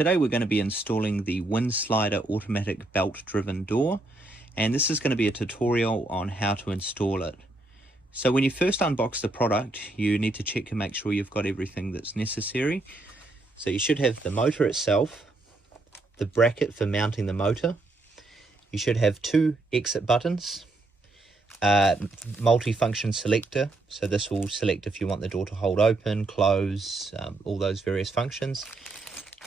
Today we're going to be installing the Windslider automatic belt driven door, and this is going to be a tutorial on how to install it. So when you first unbox the product, you need to check and make sure you've got everything that's necessary. So you should have the motor itself, the bracket for mounting the motor, you should have two exit buttons, multi-function selector, so this will select if you want the door to hold open, close, all those various functions.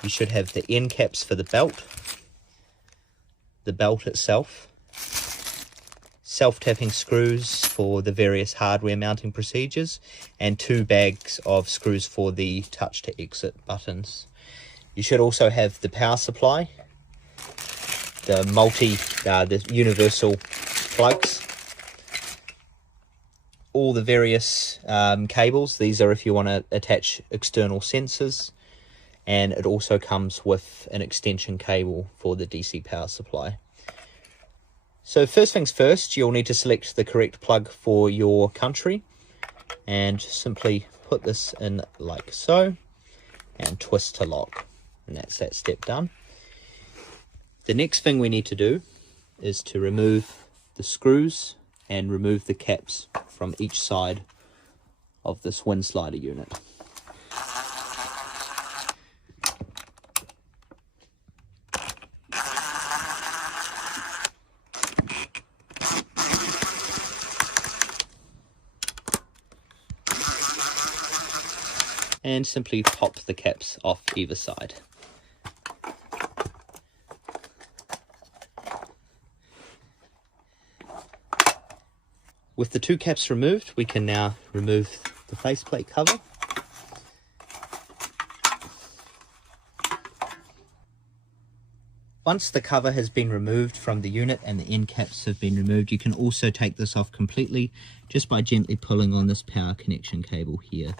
You should have the end caps for the belt itself, self-tapping screws for the various hardware mounting procedures, and two bags of screws for the touch to exit buttons. You should also have the power supply, the universal plugs, all the various cables. These are if you want to attach external sensors, and it also comes with an extension cable for the DC power supply. So first things first, you'll need to select the correct plug for your country and simply put this in like so and twist to lock, and that's that step done. The next thing we need to do is to remove the screws and remove the caps from each side of this Windslider unit. And simply pop the caps off either side. With the two caps removed, we can now remove the faceplate cover. Once the cover has been removed from the unit and the end caps have been removed, you can also take this off completely just by gently pulling on this power connection cable here.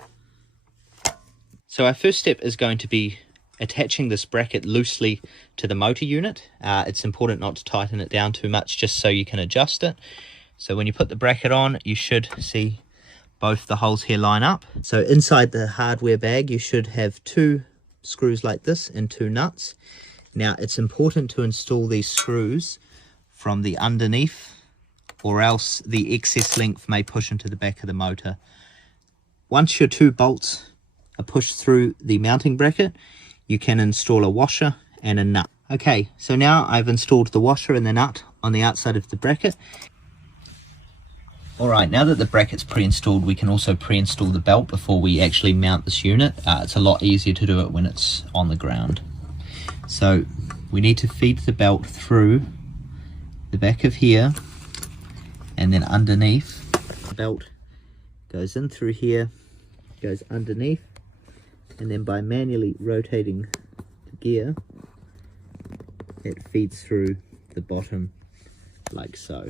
So our first step is going to be attaching this bracket loosely to the motor unit. It's important not to tighten it down too much, just so you can adjust it. So when you put the bracket on, you should see both the holes here line up. So inside the hardware bag, you should have two screws like this and two nuts. Now it's important to install these screws from the underneath, or else the excess length may push into the back of the motor. Once your two bolts are pushed through the mounting bracket, you can install a washer and a nut. Okay, so now I've installed the washer and the nut on the outside of the bracket. Alright, now that the bracket's pre-installed, we can also pre-install the belt before we actually mount this unit. It's a lot easier to do it when it's on the ground. So we need to feed the belt through the back of here and then underneath. The belt goes in through here, goes underneath, and then by manually rotating the gear, it feeds through the bottom like so.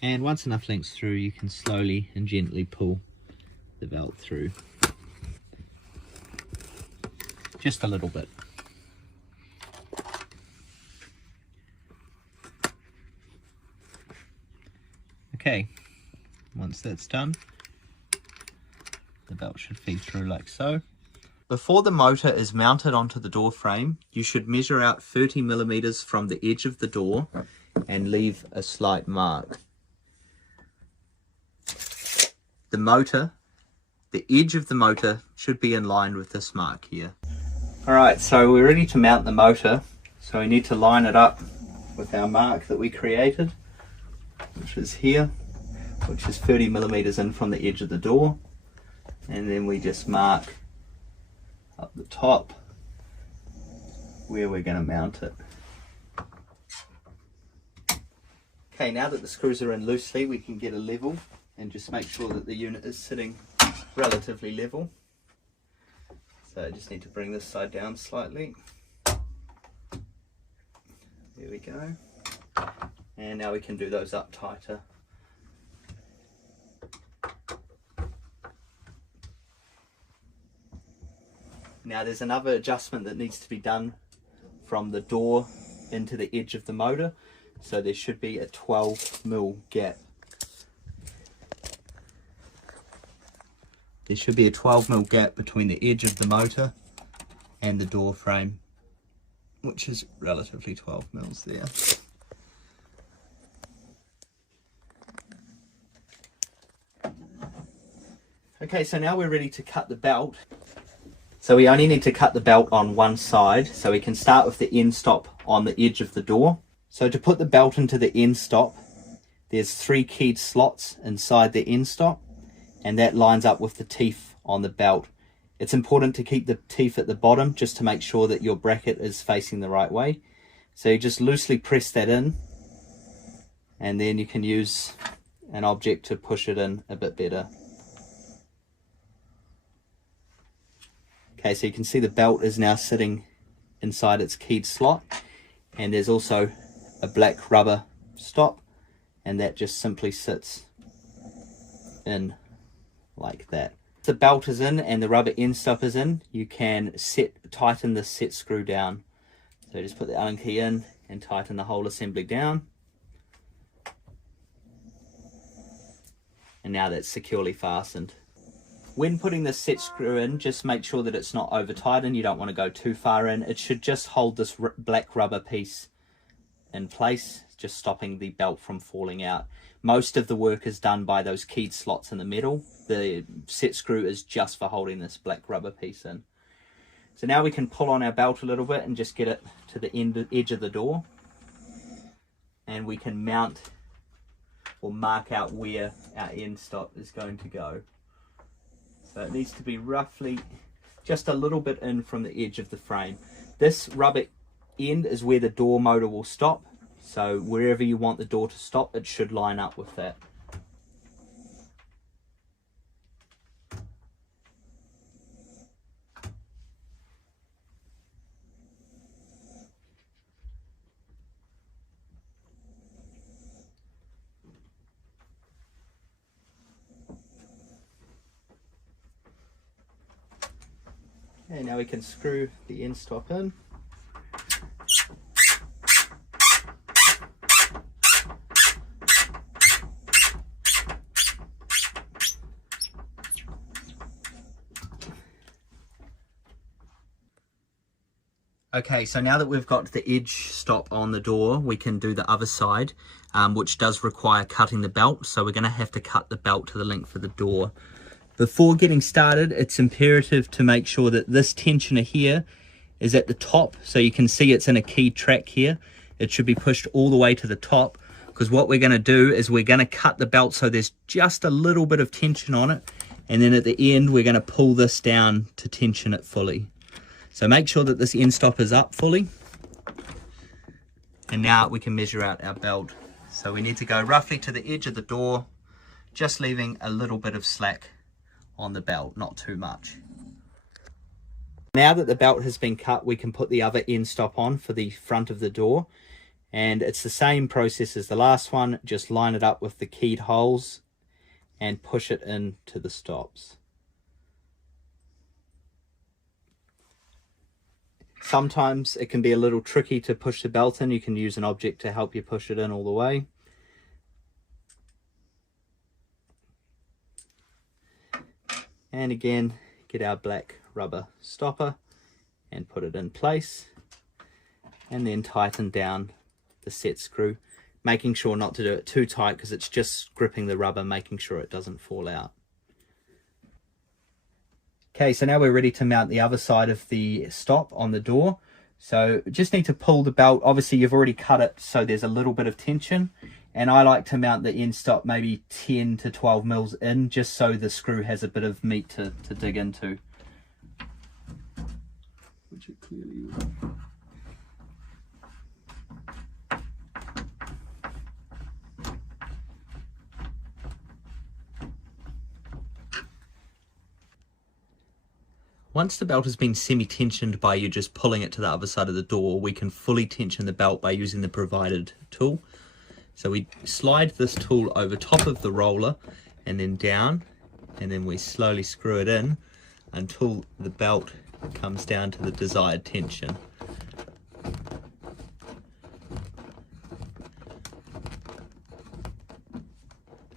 And once enough length's through, you can slowly and gently pull the belt through. Just a little bit. Okay, once that's done, the belt should feed through like so. Before the motor is mounted onto the door frame, you should measure out 30 millimeters from the edge of the door and leave a slight mark. The edge of the motor should be in line with this mark here. Alright, so we're ready to mount the motor, so we need to line it up with our mark that we created, which is here, which is 30 millimeters in from the edge of the door, and then we just mark up the top where we're going to mount it. Okay, now that the screws are in loosely, we can get a level and just make sure that the unit is sitting relatively level. So I just need to bring this side down slightly. There we go. And now we can do those up tighter. Now there's another adjustment that needs to be done from the door into the edge of the motor. So there should be a 12mm gap. there should be a 12mm gap between the edge of the motor and the door frame, which is relatively 12mm there. Okay, so now we're ready to cut the belt. So we only need to cut the belt on one side, so we can start with the end stop on the edge of the door. So to put the belt into the end stop, there's 3 keyed slots inside the end stop, and that lines up with the teeth on the belt. It's important to keep the teeth at the bottom just to make sure that your bracket is facing the right way. So you just loosely press that in, and then you can use an object to push it in a bit better. Okay, so you can see the belt is now sitting inside its keyed slot, and there's also a black rubber stop, and that just simply sits in like that. If the belt is in and the rubber end stop is in, you can tighten the set screw down. So just put the Allen key in and tighten the whole assembly down. And now that's securely fastened. When putting the set screw in, just make sure that it's not over tightened. You don't want to go too far in. It should just hold this black rubber piece in place, just stopping the belt from falling out. Most of the work is done by those keyed slots in the middle. The set screw is just for holding this black rubber piece in. So now we can pull on our belt a little bit and just get it to the edge of the door. And we can mount or mark out where our end stop is going to go. So it needs to be roughly just a little bit in from the edge of the frame. This rubber end is where the door motor will stop. So wherever you want the door to stop, it should line up with that. Okay, now we can screw the end stop in. Okay, so now that we've got the edge stop on the door, we can do the other side, which does require cutting the belt. So we're going to have to cut the belt to the length of the door. Before getting started, it's imperative to make sure that this tensioner here is at the top. So you can see it's in a keyed track here. It should be pushed all the way to the top, because what we're going to do is we're going to cut the belt so there's just a little bit of tension on it. And then at the end, we're going to pull this down to tension it fully. So make sure that this end stop is up fully. And now we can measure out our belt. So we need to go roughly to the edge of the door, just leaving a little bit of slack on the belt, not too much. Now that the belt has been cut, we can put the other end stop on for the front of the door. And it's the same process as the last one, just line it up with the keyed holes and push it into the stops. Sometimes it can be a little tricky to push the belt in. You can use an object to help you push it in all the way. And again, get our black rubber stopper and put it in place. And then tighten down the set screw, making sure not to do it too tight because it's just gripping the rubber, making sure it doesn't fall out. Okay, so now we're ready to mount the other side of the stop on the door. So just need to pull the belt. Obviously you've already cut it, so there's a little bit of tension. And I like to mount the end stop maybe 10 to 12 mils in, just so the screw has a bit of meat to dig into. Which it clearly will. Once the belt has been semi-tensioned by you just pulling it to the other side of the door, we can fully tension the belt by using the provided tool. So we slide this tool over top of the roller and then down, and then we slowly screw it in until the belt comes down to the desired tension.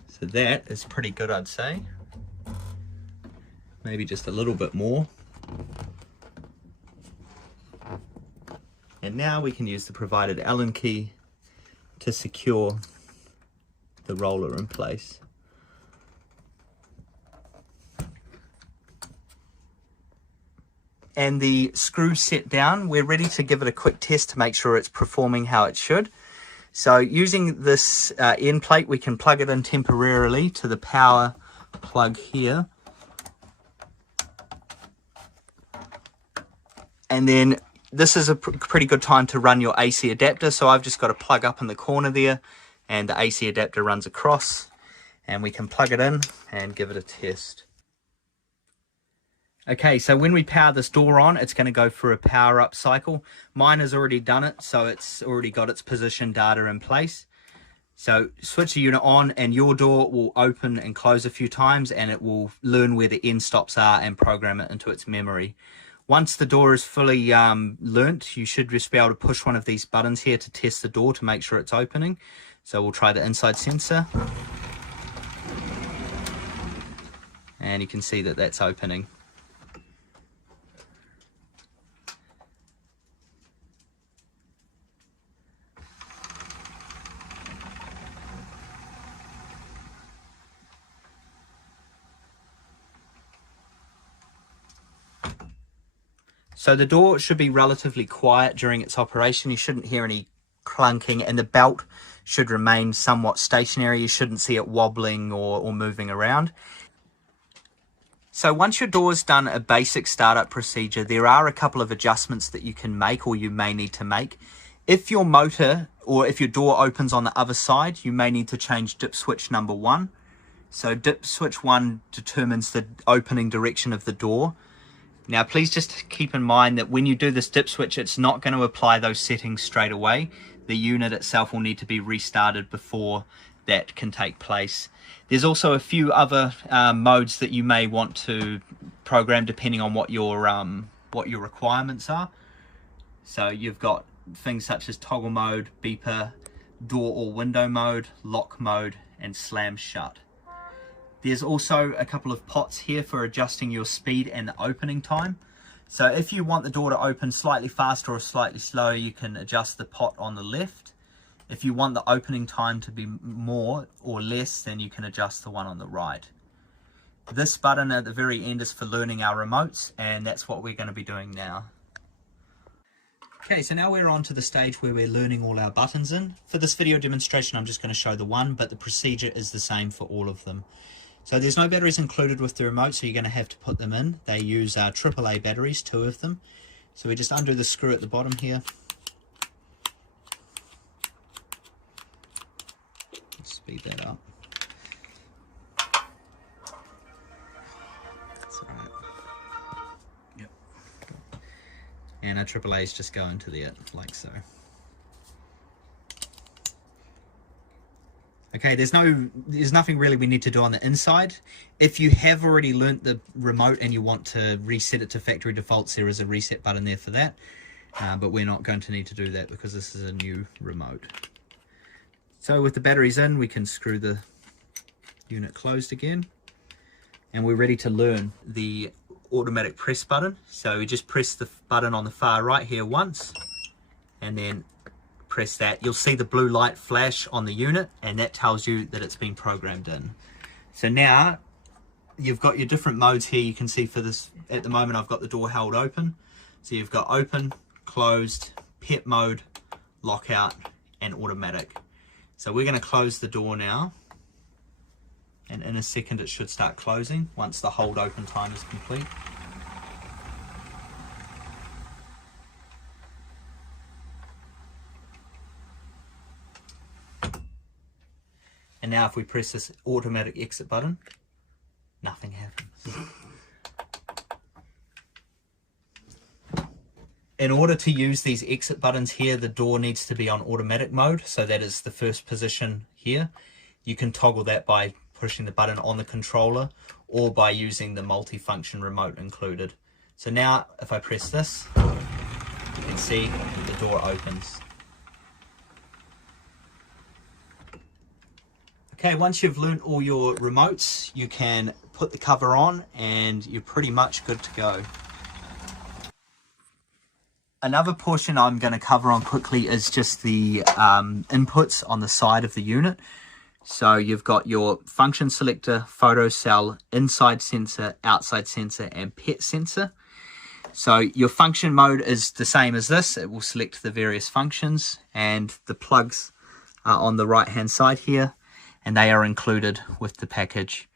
So that is pretty good, I'd say. maybe just a little bit more. And now we can use the provided Allen key to secure the roller in place. And the screw set down, we're ready to give it a quick test to make sure it's performing how it should. So using this end plate, we can plug it in temporarily to the power plug here. And then this is a pretty good time to run your AC adapter. So I've just got a plug up in the corner there, and the AC adapter runs across, and we can plug it in and give it a test. Okay, so when we power this door on, it's going to go through a power up cycle. Mine has already done it, so it's already got its position data in place. So switch the unit on and your door will open and close a few times, and it will learn where the end stops are and program it into its memory. Once the door is fully learnt, you should just be able to push one of these buttons here to test the door to make sure it's opening. So we'll try the inside sensor. And you can see that that's opening. So the door should be relatively quiet during its operation. You shouldn't hear any clunking, and the belt should remain somewhat stationary. You shouldn't see it wobbling or moving around. So once your door's done a basic startup procedure, there are a couple of adjustments that you can make, or you may need to make. If your motor or if your door opens on the other side, you may need to change dip switch number 1. So dip switch 1 determines the opening direction of the door. Now, please just keep in mind that when you do this dip switch, it's not going to apply those settings straight away. The unit itself will need to be restarted before that can take place. There's also a few other modes that you may want to program depending on what your requirements are. So you've got things such as toggle mode, beeper, door or window mode, lock mode, and slam shut. There's also a couple of pots here for adjusting your speed and the opening time. So if you want the door to open slightly faster or slightly slower, you can adjust the pot on the left. If you want the opening time to be more or less, then you can adjust the one on the right. This button at the very end is for learning our remotes, and that's what we're going to be doing now. Okay, so now we're on to the stage where we're learning all our buttons in. For this video demonstration, I'm just going to show the one, but the procedure is the same for all of them. So there's no batteries included with the remote, so you're going to have to put them in. They use AAA batteries, 2 of them. So we just undo the screw at the bottom here. Let's speed that up. That's all right. Yep. And our AAAs just go into there, like so. Okay, there's nothing really we need to do on the inside. If you have already learnt the remote and you want to reset it to factory defaults, there is a reset button there for that. But we're not going to need to do that because this is a new remote. So with the batteries in, we can screw the unit closed again. And we're ready to learn the automatic press button. So we just press the button on the far right here once, and then press that. You'll see the blue light flash on the unit, and that tells you that it's been programmed in. So now you've got your different modes here. You can see for this, at the moment I've got the door held open. So you've got open, closed, pet mode, lockout, and automatic. So we're going to close the door now, and in a second it should start closing once the hold open time is complete. And now if we press this automatic exit button, nothing happens. In order to use these exit buttons here, the door needs to be on automatic mode. So that is the first position here. You can toggle that by pushing the button on the controller or by using the multi-function remote included. So now if I press this, you can see the door opens. Okay, once you've learned all your remotes, you can put the cover on and you're pretty much good to go. Another portion I'm going to cover on quickly is just the inputs on the side of the unit. So you've got your function selector, photo cell, inside sensor, outside sensor, and pet sensor. So your function mode is the same as this. It will select the various functions, and the plugs are on the right hand side here, and they are included with the package.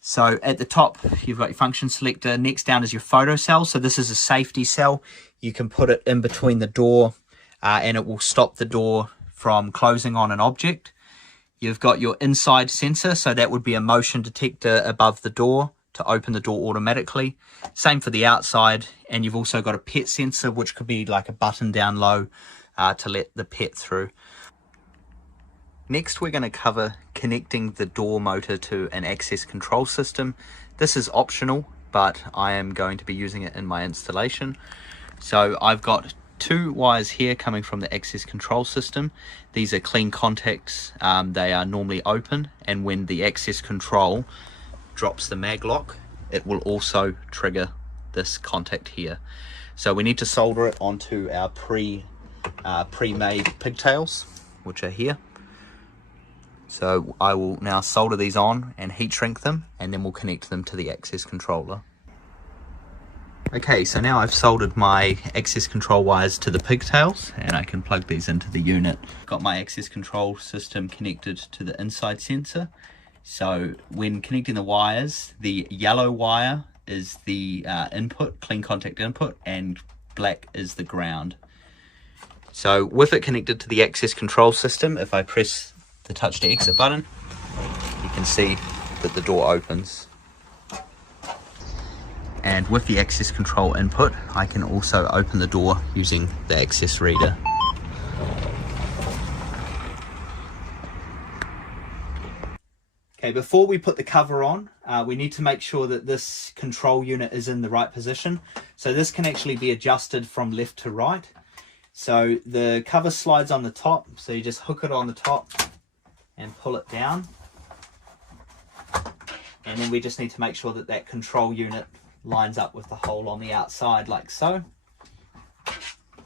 So at the top, you've got your function selector. Next down is your photo cell. So this is a safety cell. You can put it in between the door and it will stop the door from closing on an object. You've got your inside sensor. So that would be a motion detector above the door to open the door automatically. Same for the outside. And you've also got a pet sensor, which could be like a button down low to let the pet through. Next, we're going to cover connecting the door motor to an access control system. This is optional, but I am going to be using it in my installation. So I've got 2 wires here coming from the access control system. These are clean contacts. They are normally open, and when the access control drops the mag lock, it will also trigger this contact here. So we need to solder it onto our pre-made pigtails, which are here. So I will now solder these on and heat shrink them, and then we'll connect them to the access controller. Okay, so now I've soldered my access control wires to the pigtails, and I can plug these into the unit. Got my access control system connected to the inside sensor. So when connecting the wires, the yellow wire is the input, clean contact input, and black is the ground. So with it connected to the access control system, if I press the touch to exit button, you can see that the door opens. And with the access control input, I can also open the door using the access reader. Okay, before we put the cover on, we need to make sure that this control unit is in the right position. So this can actually be adjusted from left to right. So the cover slides on the top, so you just hook it on the top and pull it down, and then we just need to make sure that that control unit lines up with the hole on the outside, like so.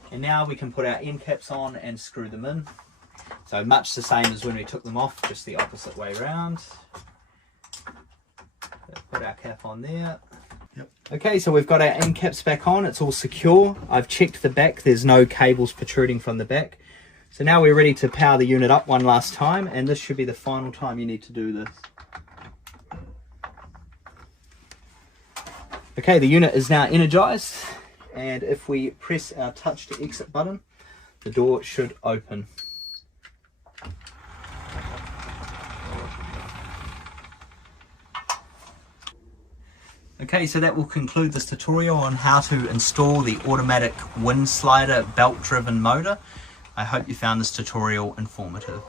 And now we can put our end caps on and screw them in. So much the same as when we took them off, just the opposite way around. Put our cap on there. Yep. Okay, so we've got our end caps back on. It's all secure. I've checked the back. There's no cables protruding from the back. So now we're ready to power the unit up one last time, and this should be the final time you need to do this. Okay, the unit is now energized, and if we press our touch to exit button, the door should open. Okay, so that will conclude this tutorial on how to install the automatic wind slider belt driven motor. I hope you found this tutorial informative.